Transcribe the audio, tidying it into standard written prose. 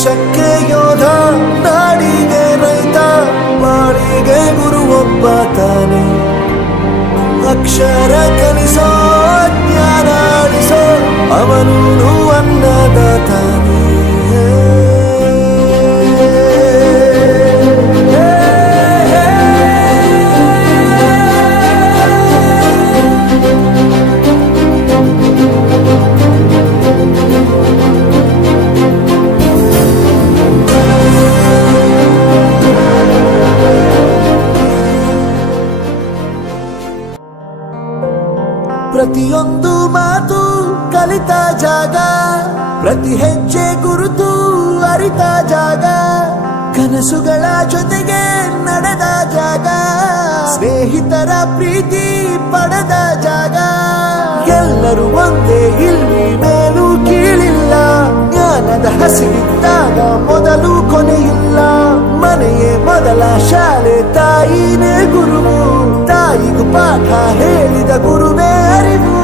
ದೇಶಕ್ಕೆ ಯೋಧ, ನಾಡಿಗೆ ರೈತ, ಬಾಳಿಗೆ ಗುರು ಒಬ್ಬ ತಾನೆ. ಅಕ್ಷರ ಕಲಿಸೋ, ಜ್ಞಾನ ಅಳಿಸೋ, ಅವನು ಅನ್ನದಾತಾನೆ. ಪ್ರತಿಯೊಂದು ಮಾತು ಕಲಿತ ಜಾಗ, ಪ್ರತಿ ಹೆಜ್ಜೆ ಗುರುತು ಅರಿತ ಜಾಗ, ಕನಸುಗಳ ಜೊತೆಗೆ ನಡೆದ ಜಾಗ, ಸ್ನೇಹಿತರ ಪ್ರೀತಿ ಪಡೆದ ಜಾಗ. ಎಲ್ಲರೂ ಒಂದೇ, ಇಲ್ಲಿ ಮೇಲೂ ಕೀಳಿಲ್ಲ, ಜ್ಞಾನದ ಹಸಿವಿದ್ದಾಗ ಮೊದಲು ಕೊನೆಯಿಲ್ಲ. ಮನೆಯೇ ಮೊದಲ ಶಾಲೆ, ತಾಯಿನೇ ಗುರುವು, ತಾಯಿಗೂ ಪಾಠ ಹೇಳಿದ ಗುರುವೇ ಅರಿವು.